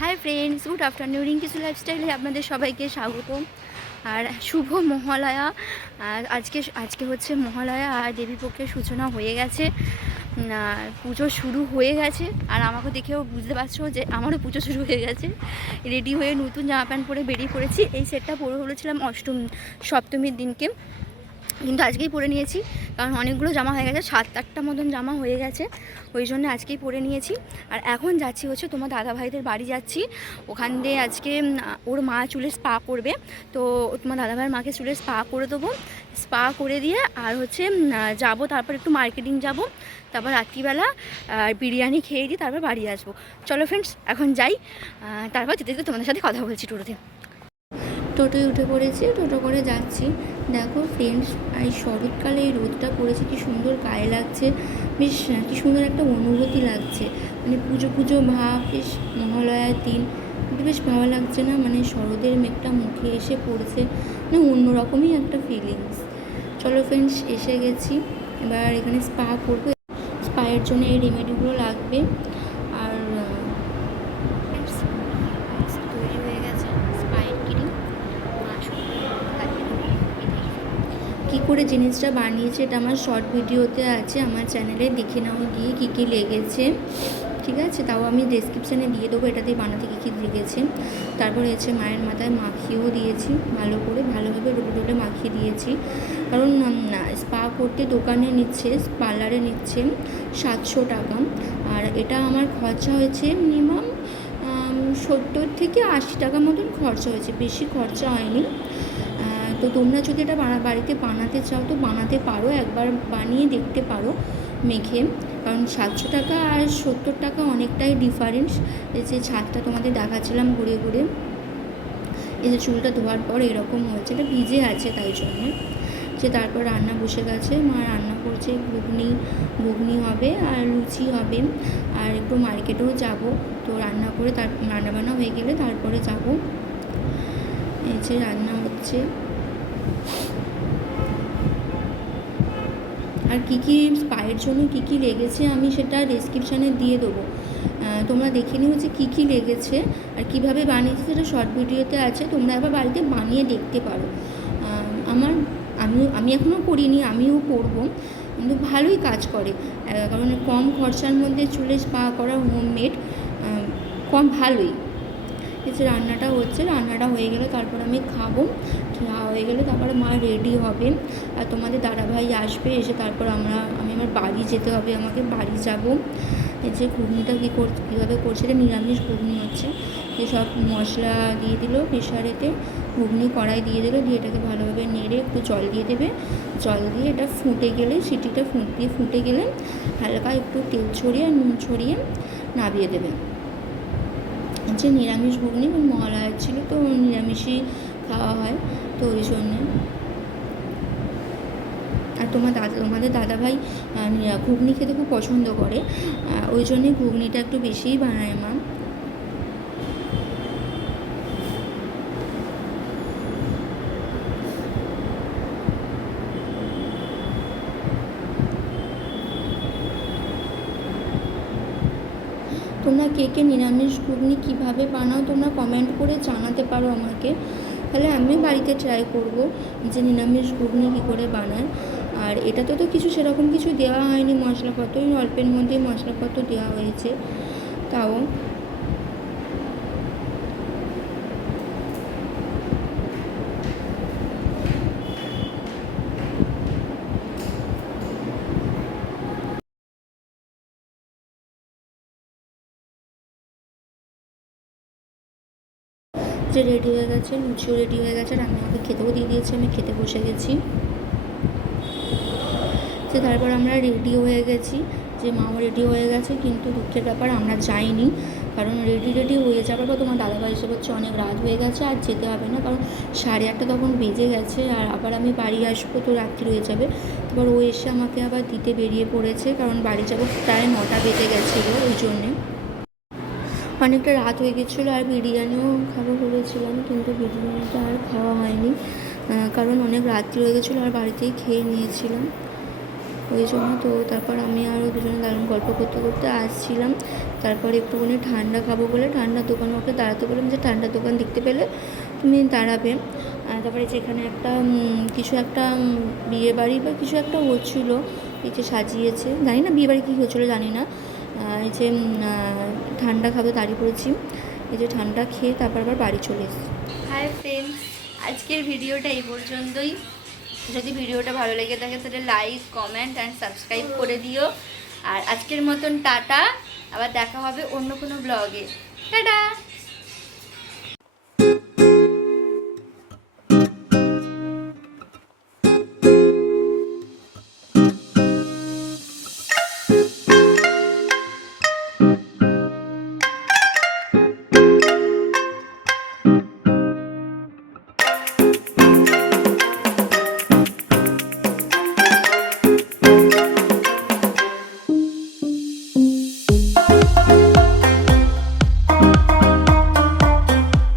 High friends, good afternoon. Rinkisu লাইফস্টাইলে আপনাদের সবাইকে স্বাগত। আর শুভ মহালয়া। আর আজকে হচ্ছে মহালয়া আর দেবীপক্ষের সূচনা হয়ে গেছে। পুজো শুরু হয়ে গেছে আর আমাকে দেখেও বুঝতে পারছো যে আমারও পুজো শুরু হয়ে গেছে। রেডি হয়ে নতুন জামা প্যান্ট পরে বেরিয়ে পড়েছি। এই সেটটা পরে বলেছিলাম সপ্তমীর দিনকে, কিন্তু আজকেই পরে নিয়েছি কারণ অনেকগুলো জামা হয়ে গেছে, 7-8টা মতন জামা হয়ে গেছে, ওই জন্য আজকেই পরে নিয়েছি। আর এখন যাচ্ছি হচ্ছে তোমার দাদাভাইদের বাড়ি যাচ্ছি। ওখান দিয়ে আজকে ওর মা চুলে স্পা করবে, তো তোমার দাদাভাইয়ের মাকে চুলে স্পা করে দেবো। স্পা করে দিয়ে আর হচ্ছে যাবো, তারপর একটু মার্কেটিং যাব, তারপর রাত্রিবেলা বিরিয়ানি খেয়ে দিয়ে তারপর বাড়ি আসবো। চলো ফ্রেন্ডস, এখন যাই, তারপর যেতে যেতে তোমাদের সাথে কথা বলছি টোটোতে। টোটোয় উঠে পড়েছি, টোটো করে যাচ্ছি। দেখো ফ্রেন্ডস, এই শরৎকালে এই রোদটা পড়েছে, কি সুন্দর গায়ে লাগছে, বেশ কি সুন্দর একটা অনুভূতি লাগছে, মানে পুজো পুজো ভাব, বেশ মহালয়ার দিন, কিন্তু বেশ ভালো লাগছে না, মানে শরতের মেঘটা মুখে এসে পড়ছে, মানে অন্যরকমই একটা ফিলিংস। চলো ফ্রেন্ডস, এসে গেছি, এবার এখানে স্পা করবো। স্পায়ের জন্য এই রেমেডিগুলো লাগবে। আর তৈরি হয়ে গেছে স্পায়ের ক্রিম। কী করে জিনিসটা বানিয়েছে এটা আমার শর্ট ভিডিওতে আছে, আমার চ্যানেলে দেখে নাও গিয়ে কী কী লেগেছে, ঠিক আছে? তাও আমি ডেসক্রিপশানে দিয়ে দেবো এটা দিয়ে বানাতে কী কী লেগেছে। তারপরে হচ্ছে মায়ের মাথায় মাখিয়েও দিয়েছি, ভালোভাবে ডোলে ডোলে মাখিয়ে দিয়েছি, কারণ স্পা করতে দোকানে নিচ্ছে, পার্লারে নিচ্ছে 700 টাকা। আর এটা আমার খরচা হয়েছে মিনিমাম 70 থেকে 80 টাকা মতন খরচা হয়েছে, বেশি খরচা হয়নি। তো তোমরা যদি এটা বাড়িতে বানাতে চাও তো বানাতে পারো, একবার বানিয়ে দেখতে পারো মেখে, কারণ 700 টাকা আর 70 টাকা অনেকটাই ডিফারেন্স। এই যে ছাদটা তোমাদের দেখাচ্ছিলাম ঘুরে ঘুরে, এই যে চুলটা ধোয়ার পর এরকম হয়েছে, এটা ভিজে আছে তাই জন্য। যে তারপর রান্না বসে গেছে, মা রান্না করছে, ঘুগনি হবে আর লুচি হবে, আর একটু মার্কেটেও যাব, তো রান্না করে রান্নাবান্না হয়ে গেলে তারপরে যাব। এই যে রান্না হচ্ছে। আর কী কী স্পায়ের জন্য কী কী লেগেছে আমি সেটা ডেসক্রিপশানে দিয়ে দেবো, তোমরা দেখে নিও যে কী কী লেগেছে আর কীভাবে বানিয়েছি, সেটা শর্ট ভিডিওতে আছে, তোমরা আবার বাড়িতে বানিয়ে দেখতে পারো। আমি এখনও করিনি, আমিও করবো, কিন্তু ভালোই কাজ করে, কারণ কম খরচার মধ্যে চুলে স্পা করা হোমমেড, ভালোই। এই যে রান্নাটা হচ্ছে, রান্নাটা হয়ে গেলে তারপর আমি খাবো, খাওয়া হয়ে গেলে তারপরে মা রেডি হবে আর তোমাদের দাদাভাই আসবে, এসে তারপর আমি আমার বাড়ি যেতে হবে, আমাকে বাড়ি যাব। এই যে ঘুগনিটা কীভাবে করছে, এটা নিরামিষ ঘুগনি হচ্ছে, যে সব মশলা দিয়ে দিল প্রেশারেতে, ঘুগনি কড়াই দিয়ে দিল, দিয়ে এটাকে ভালোভাবে নেড়ে একটু জল দিয়ে দেবে, জল দিয়ে এটা ফুটে গেলে, সিটিটা ফুটে গেলে হালকা একটু তেল ছড়িয়ে আর নুন ছড়িয়ে নামিয়ে দেবে। যে নিরামিষ ঘুগনি এবং মহালয়ার ছিল, তো নিরামিষই খাওয়া হয়, তো ওই জন্যে। আর তোমাদের দাদাভাই ঘুগনি খেতে খুব পছন্দ করে, ওই জন্যে ঘুগনিটা একটু বেশিই বানায় মা। তোমরা কে কে নিরামিষ ঘুগনি কীভাবে বানাও তোমরা কমেন্ট করে জানাতে পারো আমাকে, তাহলে আমি বাড়িতে ট্রাই করব যে নিরামিষ ঘুগনি কী করে বানায়। আর এটাতে তো কিছু সেরকম কিছু দেওয়া হয়নি মশলাপত্র, অল্পের মধ্যে মশলাপত্র দেওয়া হয়েছে, তাও যে রেডি হয়ে গেছে, লুচিও রেডি হয়ে গেছে, আর আমি আমাকে খেতেও দিয়ে দিয়েছি, আমি খেতে বসে গেছি। যে তারপর আমরা রেডি হয়ে গেছি, যে মাও রেডি হয়ে গেছে, কিন্তু দুঃখের ব্যাপার আমরা যাইনি, কারণ রেডি হয়ে যাবার পর তোমার দাদাভাই এসে বলছে অনেক রাত হয়ে গেছে আর যেতে হবে না, কারণ 8:30 তখন বেজে গেছে, আর আবার আমি বাড়ি আসবো তো রাত্রি হয়ে যাবে। এবার ও এসে আমাকে আবার দিতে বেরিয়ে পড়েছে, কারণ বাড়ি যাবো প্রায় 9টা বেজে গেছিলো, ওই জন্যে অনেকটা রাত হয়ে গেছিলো। আর বিরিয়ানিও খাবো বলেছিলাম, কিন্তু বিরিয়ানিটা আর খাওয়া হয়নি, কারণ অনেক রাত্রি হয়ে গেছিলো আর বাড়িতেই খেয়ে নিয়েছিলাম। ওই জন্য। তো তারপর আমি আরও দুজনে দারুণ গল্প করতে করতে আসছিলাম। তারপর একটুখানি ঠান্ডা খাবো বলে ঠান্ডার দোকানে ওকে দাঁড়াতে বললাম যে ঠান্ডার দোকান দেখতে পেলে তুমি দাঁড়াবে। তারপরে যেখানে একটা কিছু একটা বিয়ে বাড়ি বা কিছু একটা হচ্ছিলো, এই যে সাজিয়েছে, জানি না বিয়ে বাড়ি কী হচ্ছিলো জানি না। এই যে ঠান্ডা খাবে দাঁড়িয়ে পড়েছি, এই যে ঠান্ডা খেয়ে তারপর আবার বাড়ি চলে এসেছি। হাই ফ্রেন্ডস, আজকের ভিডিওটা এই পর্যন্তই। যদি ভিডিওটা ভালো লেগে থাকে তাহলে লাইক, কমেন্ট অ্যান্ড সাবস্ক্রাইব করে দিও। আর আজকের মতন টাটা, আবার দেখা হবে অন্য কোনো ব্লগে। টাটা।